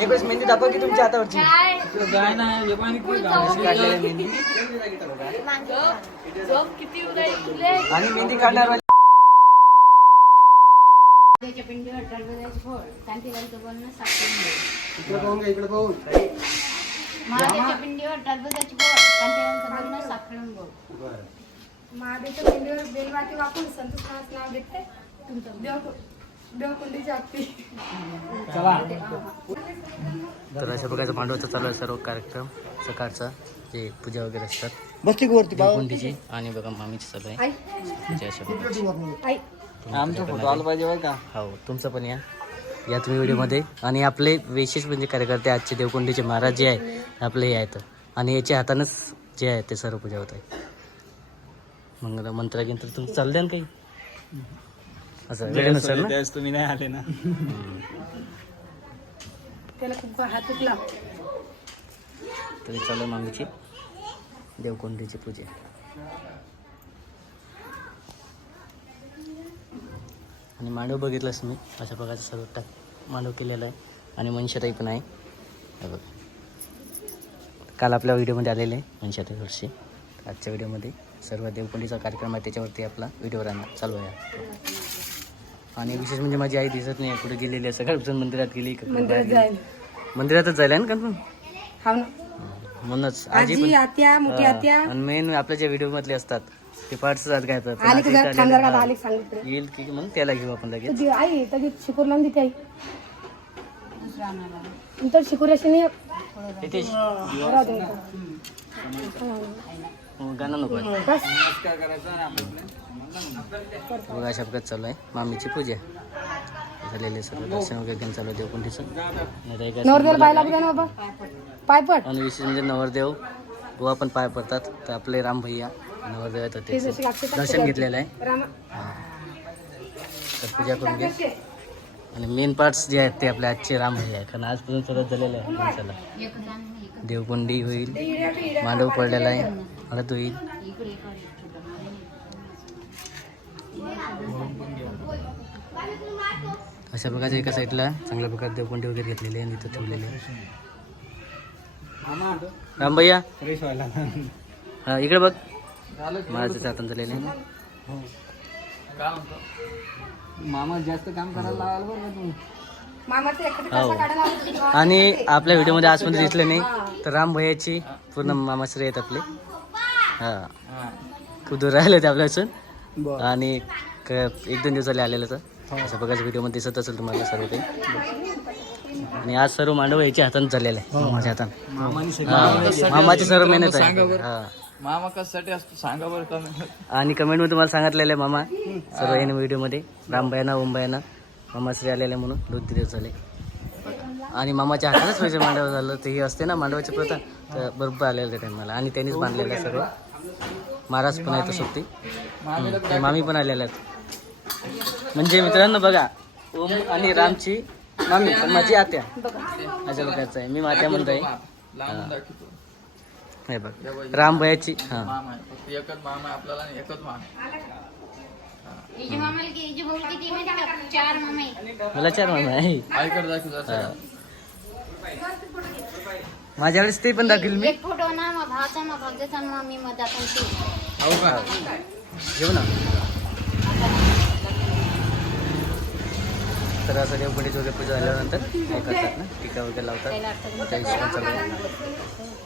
एक मेहंदी दाखवा की तुमच्या हातावरची. नाही मेहंदी आणि मेहंदी काढणार महादेवच्या पिंडीवर बेलवाती वापरून संतोष नाव घेते तुमचं देव तर अशा प्रकारचा पांडवाचा चालू आहे सर्व कार्यक्रम. सकाळचा जे पूजा वगैरे असतात बसते की वरती देवकुंडीची आणि बघा मामीची चालू आहे. पूजा अशा आमचा फोटो आला पाहिजे बरं का? हो तुमचं पण या. या तुम्ही व्हिडिओमध्ये. आणि आपले विशेष म्हणजे कार्यकर्ते आजचे देवकुंडीचे महाराज जे आहे आपले हे आहेत. आणि याच्या हातानंच जे आहे ते सर्व पूजा होत आहे मग आता मंत्र गिंत्र तुमचं चाललं ना काही? असं वेळेनुसार ना? त्यावेळेस तुम्ही नाही आले ना. त्याला खूप हात तुटला तरी चालू आहे मामीची देवकुंडीची पूजा. आणि मांडव बघितलंच मी. अशा प्रकारचं सर्व टाक मांडव केलेलं आहे. आणि मनशाताई पण आहे. हे बघ. काल आपल्या व्हिडिओमध्ये आलेले आहे मनशाताई वर्षी. आजच्या व्हिडिओमध्ये सर्व देवकुंडीचा कार्यक्रम आहे. त्याच्यावरती आपला व्हिडिओ राहणार. चालू आहे. आणि विशेष म्हणजे माझी आई दिसत नाही कुठे गेलेली आहे सकाळपासून मंदिरात गेली का कुठे मंदिरात बाहेर गेली? मंदिरातच जायला आहे ना का हा ना. म्हणूनच. आजी आजी पण आत्या मोठी. आत्या. आणि मेन आपल्या जे व्हिडिओ मधले असतात ते पार्ट्स आली की आजी जरा? इथं खानदार आलेलं- का आली सांगितलं? येईल की मग त्याला घेऊ आपण लगेच. ती आई तरी शिकूरला देते आई. दुसरा आणायला नंतर नाही. राहू दे. नंतर. मग गाणं नको आहे. बस. बघा अशा प्रकारे चालू आहे. मामीची पूजा. झालेले सर्व दर्शन वगैरे घेऊन चालू आहे देवकुंडीचं. नाही तर एका नवरदेवाला पाय लागू द्या ना बाबा पाय पट आणि विशेष म्हणजे नवरदेव बुवा पण पाय पडतात. तर आपले राम भैया नवरदेव आहेत ते दर्शन घेतलेलं आहे. तर पूजा करून घे. आणि मेन पार्ट्स जे आहेत ते आपले आजचे राम भैया आहे कारण आजपासून सुरुवात झालेलं आहे माणसाला. देवकुंडी होईल. मांडव पडलेला आहे. हळद होईल इकडे कर एक छोटं अशा प्रकारच्या एका साईडला चांगल्या प्रकारे देवकुंडी वगैरे घेतलेली आहे आणि इथं ठेवलेली आहे. राम भैया हा इकडे बघ. महाराजाचं हातात झालेले आहे. मामा जास्त काम करायला बरं तुम्ही हो. आणि आपल्या व्हिडिओमध्ये आजपर्यंत दिसलं नाही तर राम भैयाची पूर्ण मामाश्री आहेत आपले. हा. खूप दूर राहिले होते आपल्यापासून. आणि क- एक दोन दिवसाले आलेलं तर. अशा प्रकारच्या व्हिडिओमध्ये दिसत असेल तुम्हाला सर्व काही. आणि आज सर्व मांडव याच्या हातानं झालेलं आहे मामाच्या हातानं. मामानी हा. मामाची सर्व मेहनत आहे. हा. मामा कशासाठी असतो? सांगा बरं कमी आणि कमेंटमध्ये तुम्हाला सांगितलेलं आहे मामा. सर्व याने व्हिडिओमध्ये रामबायाना ओमबायाना मामाश्री आलेले म्हणून दोन तीन दिवस झाले. आणि मामाच्या हातानेच पाहिजे मांडव झालं. ते हे असते ना मांडवाची प्रथा. तर बरोबर आलेलं त्या टायमाला आणि त्यांनीच बांधलेलं आहे सर्व. महाराज पण आहेत सोबती हम्म. मामी पण आलेल्या आहेत. म्हणजे मित्रांनो बघा ओम आणि रामची मामी पण माझी आत्या. अशा प्रकारचं आहे. मी मात्या म्हणतोय. हे. बघ राम भयाची हां. मामा आहे. फक्त एकच मामा आहे आपल्याला आणि एकच मामा आहे. हिची मामाला की हिची भाऊ किती माहिती का? चार मामे. मला चार मामा आहे. हा. माझ्याकडेच ते पण दाखवेल मी. एक फोटो ना मग भावाचा मग भाग्याचा मग मी हो का? घेऊ ना. तर असं देवपुडीची वगैरे पूजा झाल्यानंतर काय करतात ना टीका वगैरे लावतात त्या हिशोबाने चालू.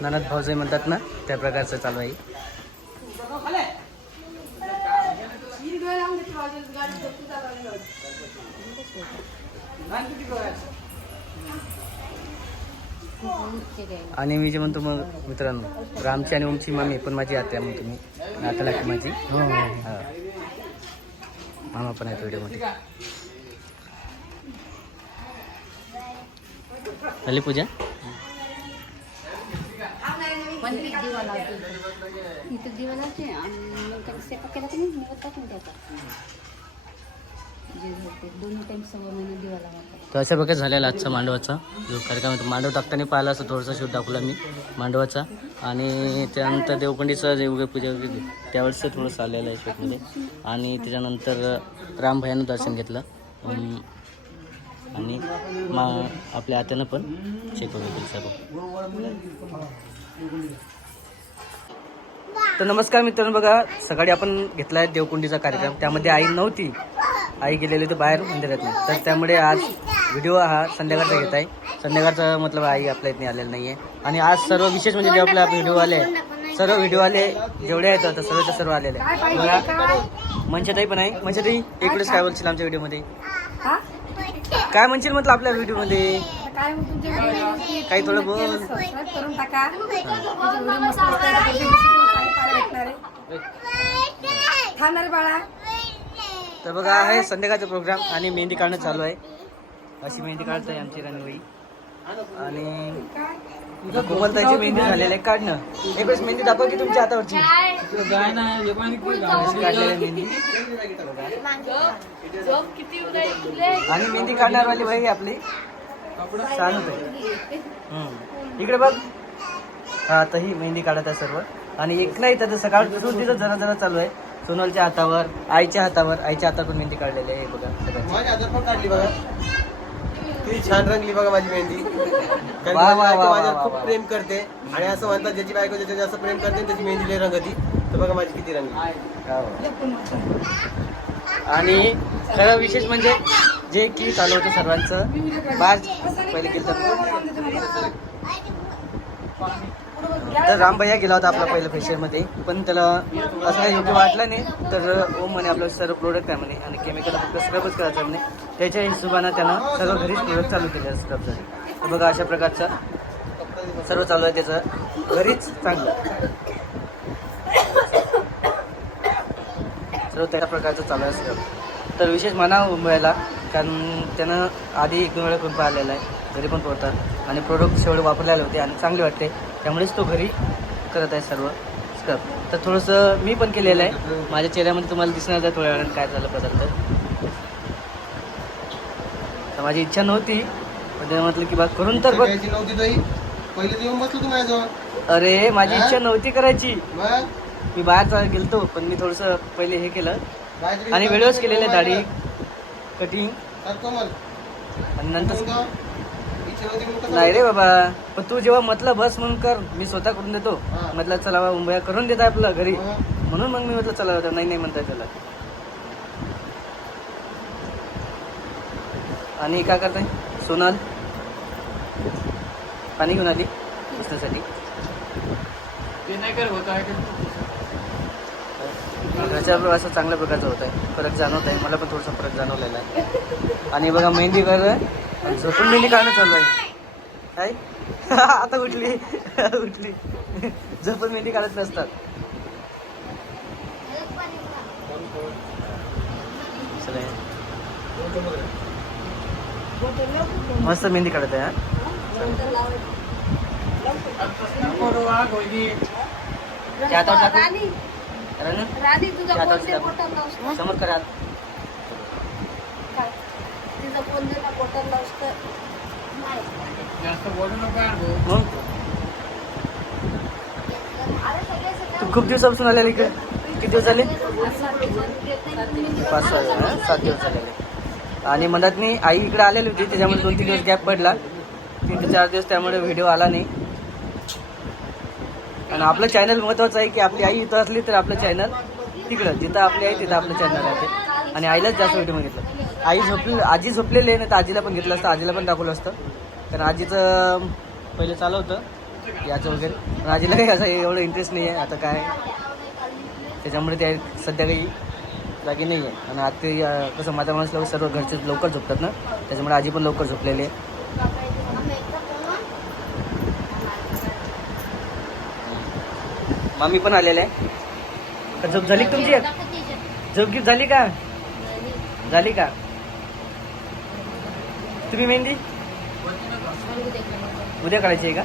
ननद भाऊजे म्हणतात ना त्या प्रकारचं चालू आहे. आणि मी जे म्हणतो मग मित्रांनो रामची आणि ओमची मामी पण माझी आत्या म्हणतो मी नात्याला की माझी हा. मामा पण आहेत व्हिडिओमध्ये झाली पूजा जे होते दोन्ही टाइम सव्वा दिवा तर अशा प्रकारे झालेला आजचा मांडवाचा जो कार्यक्रम आहे तो मांडव टाकताना पाहिला असं थोडासा शूट दाखवला मी मांडवाचा. आणि त्यानंतर देवकुंडीचं जे पूजा वगैरे त्यावेळेस थोडंसं आलेलं आहे शूटमध्ये. आणि त्याच्यानंतर रामभयानं दर्शन घेतलं. आणि मा आपल्या आत्यानं पण चेक वगैरे सर्व तर नमस्कार मित्रांनो बघा सकाळी आपण घेतला आहे देवकुंडीचा कार्यक्रम. त्यामध्ये आई नव्हती. आई गेलेली होती बाहेर मंदिरात नाही. तर त्यामुळे आज व्हिडिओ हा संध्याकाळचा घेत आहे. संध्याकाळचा मतलब आई आपल्या इथे आलेला नाही आहे आणि आज सर्व विशेष म्हणजे जे आपले व्हिडिओ आले सर्व व्हिडिओ आले जेवढे आहेत आता सर्वच्या सर्व आलेले आहे. बघा. मंचताई पण आहे. मंचताई इकडेच काय बोलशील आमच्या व्हिडिओमध्ये हा? काय म्हणशील म्हटलं आपल्या व्हिडिओमध्ये काही थोडं बोल. थांबणार बाळा. तर बघा आहे संध्याकाळचा प्रोग्राम आणि मेहंदी काढणं चालू आहे. अशी मेहंदी काढत आहे आमची राणीबाई आणि कोमलताईची मेहंदी झालेली आहे. काढणं. एक वेळेस मेहंदी दाखव की तुमच्या हातावरची काढलेली आहे मेहंदी. आणि मेहंदी काढणार वाली बाई आपली. छान होते इकडे बघ. हा आता ही मेहंदी काढत आहे सर्व. आणि एक नाही तर सकाळपासून तिचं जरा जरा चालू आहे. सोनलच्या हातावर आईच्या हातावर आईच्या हातातून मेहंदी काढलेली आहे हे बघा सगळ्यांची. माझ्या हातात पण काढली बघा. किती छान रंगली बघा माझी मेहंदी. कारण वा, वा, माझी बायको वा, माझ्यावर वा, खूप वा. प्रेम करते आणि असं म्हणतात ज्याची बायको ज्याच्या जास्त प्रेम करते त्याची मेहंदी लय रंगती. तर बघा माझी किती रंगली. आणि खरं विशेष म्हणजे जे की चालू होतं सर्वांचं बाहेर पहिले केलं तर राम भैया गेला होता आपला पहिल्या फेशियलमध्ये पण त्याला असं काही योग्य वाटलं नाही. तर ओम म्हणे आपलं सर्व प्रोडक्ट आहे म्हणे. आणि केमिकल फक्त स्क्रबच करायचं म्हणे. त्याच्या हिशोबानं त्यानं सर्व घरीच प्रोडक्ट चालू केले स्क्रबचं तर बघा अशा प्रकारचं सर्व चालू आहे त्याचं. घरीच चांगलं. सर्व त्या प्रकारचं चालू आहे स्क्रब तर विशेष म्हणा मुंबईला कारण त्यानं आधी एक दोन वेळा करून पाहिलेला आहे. घरी पण पोहतात. आणि प्रोडक्ट शेवढे वापरलेले होते आणि चांगले वाटते त्यामुळेच तो घरी करत आहे सर्व. स्क्रब तर थोडंसं मी पण केलेलं आहे. माझ्या चेहऱ्यामध्ये तुम्हाला दिसणार आहे थोड्या वेळानं काय झालं बदल तर. माझी इच्छा नव्हती. पण म्हटलं की बा करून तर बघ. सगळ्याची नव्हती ताई. पहिले तर येऊन बसलो तू माझ्याजवळ अरे माझी इच्छा नव्हती करायची. मी बाहेर गेलतो पण मी थोडंसं पहिले हे केलं. आणि वेळेस व्हिडिओज केलेले माझ्या- दाढी कटिंग आणि नंतर नाही रे बाबा. पण तू जेव्हा म्हटलं बस म्हणून कर मी स्वतः करून देतो. म्हटलं चला बा मुंबई करून देत आपलं घरी? म्हणून मग मी म्हटलं चला नाही नाही म्हणताय त्याला. आणि काय करताय? सोनाल पाणी घेऊन आली? बसण्यासाठी. ते नाही कर होत आहे का? घरच्या प्रवासात चांगल्या प्रकारचा होत आहे फरक जाणवत आहे मला पण थोडासा फरक जाणवलेला आहे. आणि बघा मेहंदी कर आणि झोपून मेहंदी काढणं चालू आहे? काय? आता उठली. उठली. झोपून मेहंदी काढत नसतात. मस्त मेहंदी काढत आहे हा? नको वाघ होई. त्या हातावर टाकू? राणी करा ना? राणी तुझा त्या फोन हातावर दे टाकू. बटन लावूस का? समोर करा काय? तिचा मग? तू खूप दिवसापासून आलेला इकडे. किती दिवस झाले? पाच सहा हा? सात दिवस झालेले. आणि मधात मी आई इकडे आलेली होती त्याच्यामुळे दोन तीन दिवस गॅप पडला. तीन ते चार दिवस त्यामुळे व्हिडिओ आला नाही. आणि आपलं चॅनल महत्वाचं आहे की आपली आई इथं असली तर आपलं चॅनल तिकडं. जिथं आपली आई तिथं आपलं चॅनल राहते आणि आईलाच जास्त व्हिडिओ घेतलं आई झोपली आजी झोपलेली आहे ना तर आजीला पण घेतलं असतं आजीला पण दाखवलं असतं. कारण आजीचं पहिले चालू होतं याचं वगैरे. पण आजीला काही असं एवढं इंटरेस्ट नाही आहे आता काय. त्याच्यामुळे ते सध्या काही जागी नाही आहे आणि आता कसं माझा माणूस लोक सर्व घरचे लवकर झोपतात ना त्याच्यामुळे आजी पण लवकर झोपलेली आहे. मामी पण आलेले आहे. झोप झाली तुमची? झोप गिप झाली का? झाली का? तुम्ही मेहंदी उद्या काढायची आहे का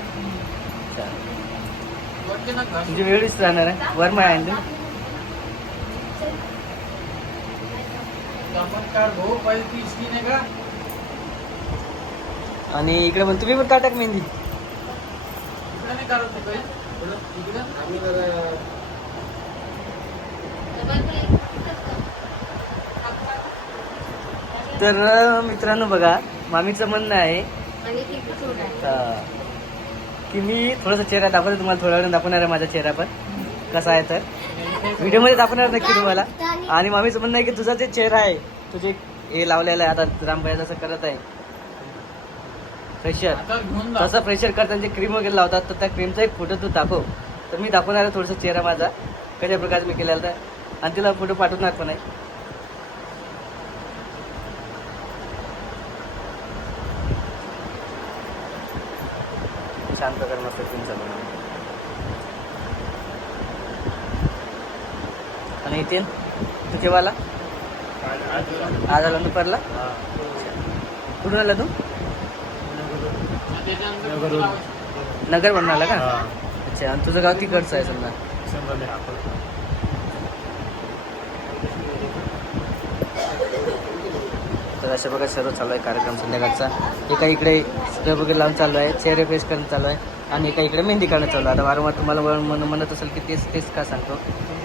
चालेल. तुमची वेळीच राहणार आहे वर माय आहे ना? भाऊ का आणि इकडे पण तुम्ही पण काटा मेहंदी तर मित्रांनो बघा मामीचं म्हणणं आहे. की मी थोडासा चेहरा दाखवतो तुम्हाला थोड्या वेळ दाखवणार आहे माझा चेहरा पण. कसा आहे तर. व्हिडिओमध्ये दाखवणार नक्की तुम्हाला. आणि मामीचं म्हणणं आहे की तुझा जे चेहरा आहे तुझे हे लावलेलं आहे आता रामभाई जसं करत आहे. फ्रेशर. तसं फ्रेशर करताना जे क्रीम वगैरे लावतात तर त्या क्रीमचा एक फोटो तू दाखव. तर मी दाखवणार आहे थोडासा चेहरा माझा. कशा प्रकारचा मी केलेला आहे. आणि तिला फोटो पाठवणार पण आहे. शांत कर मस्त क्रीम चालू आणि इथे तू केव्हा आला आज आला दुपारला कुठून आला तू? नगर म्हणून आला का? अच्छा आणि तुझं गाव तिकडचं आहे समजा. तर अशा प्रकारे सर्व चालू आहे कार्यक्रम संध्याकाळचा. एका इकडे स्क्रब वगैरे लावून चालू आहे चेहरे फेस करणं चालू आहे आणि एका इकडे मेहंदी काढणं चालू आहे. आता वारंवार तुम्हाला वळ- म्हण म्हणत असेल की तेच तेच का सांगतो.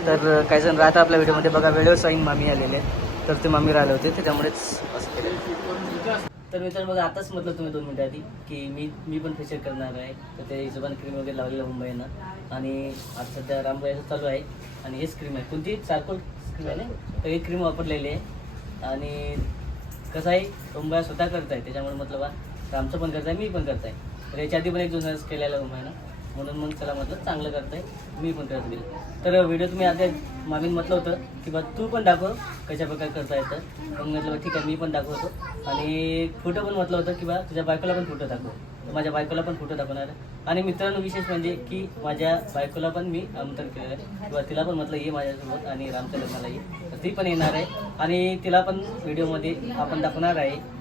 तर काही जण राहतात आपल्या व्हिडिओमध्ये. बघा वेळेवर साईन मामी आलेले आहेत. तर ते मामी राहिले होते त्याच्यामुळेच असं केलं. तर मित्रांनो बघा आताच म्हटलं तुम्ही दोन मिनिटं आधी की मी मी पण फेशियल करणार आहे. तर ते हिशोबाने क्रीम वगैरे लावलेलं मुंबईनं. आणि आता सध्या रामबाईचं चालू आहे. आणि हेच क्रीम आहे. कोणती? चारकोल क्रीम आहे ना? तर ही क्रीम वापरलेली आहे. आणि कसं आहे मुंबई स्वतः करत आहे त्याच्यामुळे मतलब बा रामचं पण करत आहे मी पण करत आहे तर याच्या आधी पण एक दोन केलेला केलेलं आहे म्हणून मग चला म्हटलं चांगलं करताय आहे मी पण करत गेलो. तर व्हिडिओ तुम्ही आता मामीन म्हटलं होतं की बा तू पण दाखव कशा प्रकारे करता येतं. मग म्हटलं ठीक आहे मी पण दाखवतो. आणि फोटो पण म्हटलं होतं की बा तुझ्या बायकोला पण फोटो दाखव. तर माझ्या बायकोला पण फोटो दाखवणार आहे. आणि मित्रांनो विशेष म्हणजे की माझ्या बायकोला पण मी आमंत्रण केलं आहे. किंवा तिला पण म्हटलं ये माझ्यासोबत आणि रामच्या लग्नाला ये. तर ती पण येणार आहे. आणि तिला पण व्हिडिओमध्ये आपण दाखवणार आहे.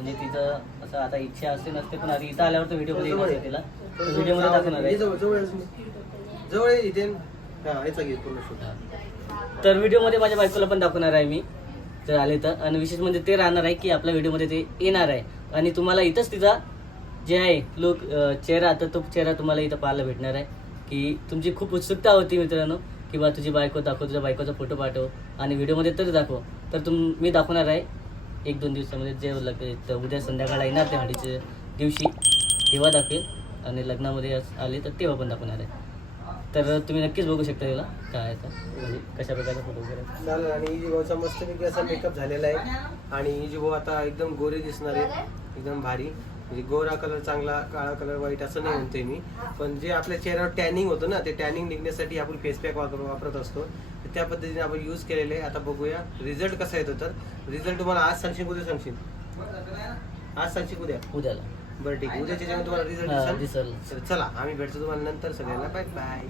म्हणजे तिचं असं आता इच्छा असते नसते पण आधी इथं आल्यावर तर व्हिडिओमध्ये येणार आहे तिला. तर व्हिडिओमध्ये दाखवणार आहे. जवळ जवळ जवळ ये इथे. हा तर व्हिडिओमध्ये माझ्या बायकोला पण दाखवणार आहे मी. जर आले तर. आणि विशेष म्हणजे ते राहणार आहे की आपल्या व्हिडिओमध्ये ते येणार आहे. आणि तुम्हाला इथंच तिचा जे आहे लोक चेहरा तर तो चेहरा तुम्हाला इथं पाहायला भेटणार आहे. की तुमची खूप उत्सुकता होती मित्रांनो की बा तुझी बायको दाखव तुझ्या बायकोचा फोटो पाठव. आणि व्हिडिओमध्ये तरी दाखव. तर तुम मी दाखवणार आहे. एक दोन दिवसामध्ये जे लग्न तर उद्या संध्याकाळ येणार त्या हळदीच्या दिवशी तेव्हा दाखवेल. आणि लग्नामध्ये अस- आले तर तेव्हा पण दाखवणार आहे. तर तुम्ही नक्कीच बघू शकता याला काय आहे तर. म्हणजे कशा प्रकारचा फोटो वगैरे. चालेल. आणि इजी भाऊचा मस्तपैकी असा मेकअप झालेला आहे. आणि इजी भाऊ आता एकदम गोरे दिसणार आहे. एकदम भारी. म्हणजे गोरा कलर चांगला काळा कलर वाईट असं नाही म्हणतोय मी. पण जे आपल्या चेहऱ्यावर टॅनिंग होतं ना ते टॅनिंग निघण्यासाठी आपण फेस पॅक वापर वापरत असतो. तर त्या पद्धतीने आपण यूज केलेले आहे. आता बघूया रिझल्ट कसा येतो तर रिझल्ट तुम्हाला आज सांगशील उद्या सांगशील? आज सांगशील उद्या? उद्याला. बरं ठीक आहे. उद्याच्या तुम्हाला रिझल्ट दिसेल? चला आम्ही भेटतो तुम्हाला नंतर सगळ्यांना. Bye bye